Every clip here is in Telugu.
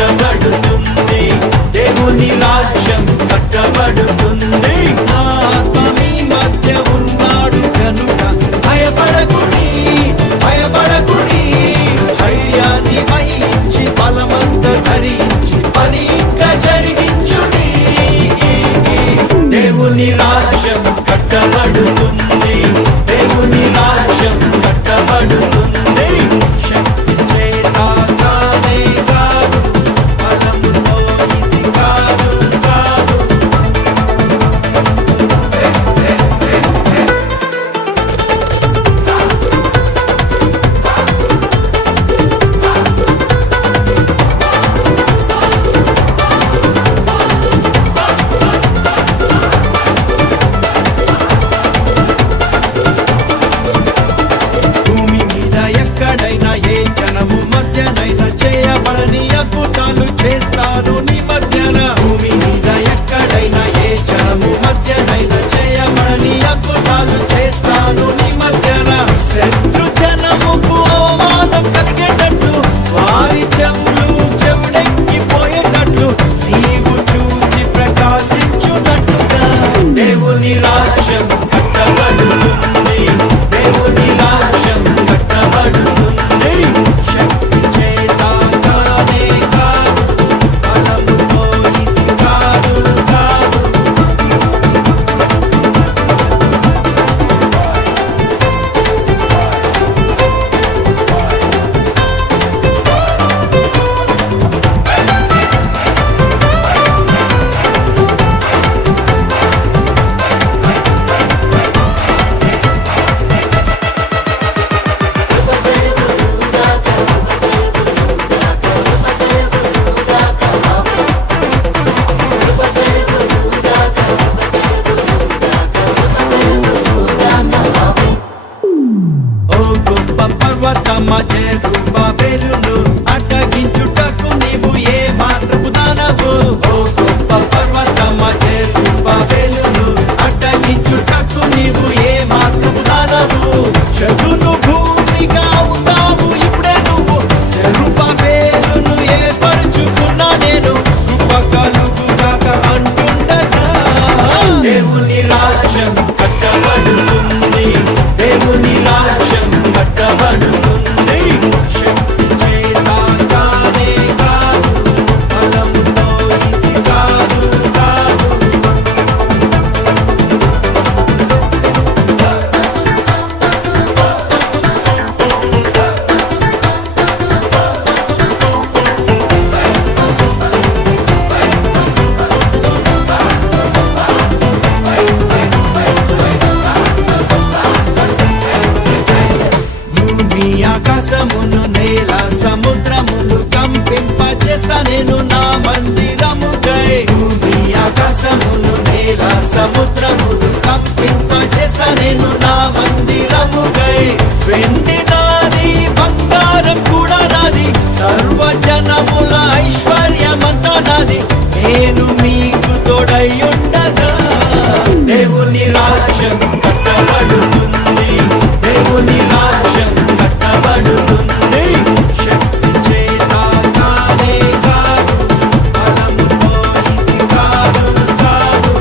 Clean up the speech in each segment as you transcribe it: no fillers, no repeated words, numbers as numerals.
కట్టబడుతుంది, దేవుని రాజ్యం కట్టబడుతుంది. నా ఆత్మ మీ మధ్య ఉన్నాడు కనుక భయపడకుడి, భయపడకుడి. ధైర్యాన్ని వహించి బలమంతా ధరించి పని ఇంకా జరిగించుడి. దేవుని రాజ్యం కట్టబడుతుంది, దేవుని రాజ్యం కట్టబడుతుంది. శక్తి చేత కానే కాదు, బలముతో ఇది కాదు కాదు. భూమి మీద ఎక్కడైనా ఏ జనము మధ్యనైనా చేయబడని అద్భుతాలు చేస్తాను నీ మధ్యన. భూమి మీద ఎక్కడైనా ఏ జనము మధ్యనైనా చేయబడని అద్భుతాలు చేస్తాను నీ మధ్యన. శత్రు జనముకు అవమానం కలిగేటట్లు, వారి చెవులు చెవుడెక్కిపోయేటట్లు, నీవు చూచి ప్రకాశించున్నట్టుగా దేవుని రాజ్యం కట్టబడుతుంది, దేవుని రాజ్యం కట్టబడుతుంది. శక్తి చేత కానే కాదు, బలముతో ఇది కాదు కాదు. ఓ గొప్ప పర్వతమా జెరుబ్బాబెలును అడ్డగించుటకు నీవు ఏ మాత్రపు దానవు. ఓ గొప్ప పర్వతమా జెరుబ్బాబెలును అడ్డగించుటకు నీవు ఏ మాత్రపు దానవు. చదును భూమిగా అవుతావు ఇప్పుడే నువ్వు, జెరుబ్బాబెలును ఏర్పరచుకున్నా నేను. కృప కలుగుగాక అంటుండగా దేవుని రాజ్యం కట్టబడుతుంది, దేవుని రాజ్యం కట్టబడుతుంది. శక్తి చేత కానే కాదు, బలముతో ఇది కాదు కాదు. భూమి ఆకాశమును నేల సముద్రమును కంపింపచేస్తా నేను నా మందిరముకై. భూమి ఆకాశమును నేల సముద్రమును కంపింపచేస్తా నేను నా మందిరముకై. వెండి నాది, బంగారం కూడా నాది, సర్వజనముల ఐశ్వర్యమంతా నాది. నేను మీకు తోడై ఉండగా దేవుని రాజ్యం కట్టబడుతుంది, దేవుని రాజ్యం కట్టబడుతుంది. శక్తి చేత కానే కాదు, బలముతో ఇది కాదు కాదు.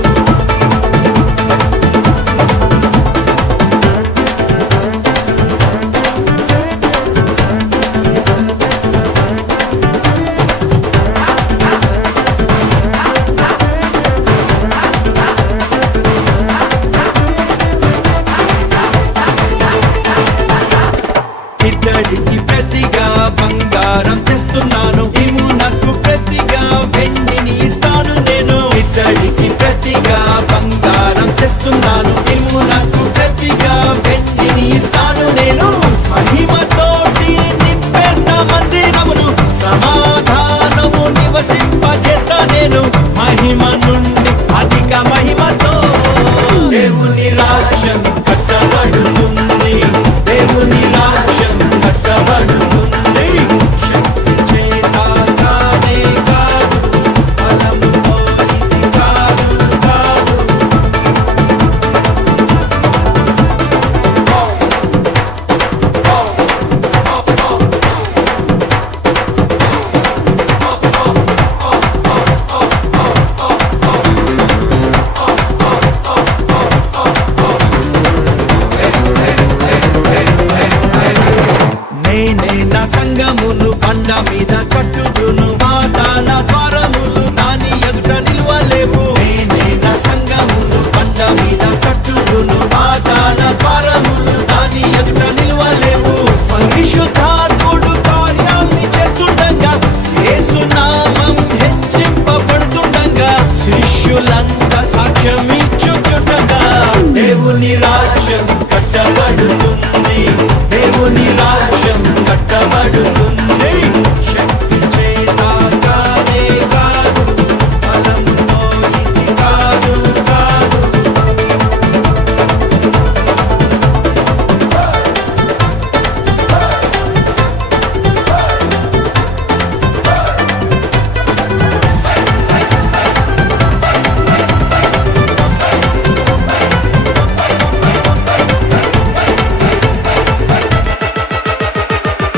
ఇతడికి ప్రతిగా బంగారం తెస్తున్నాను, ఇమునకు ప్రతిగా వెండిని ఇస్తాను నేను. ఇతడికి ప్రతిగా బంగారం తెస్తున్నాను, ఇమునకు ప్రతిగా వెండిని ఇస్తాను నేను. మహిమతోటి నింపేస్తా మందిరమును, సమాధానము నివసింపచేస్తా నేను.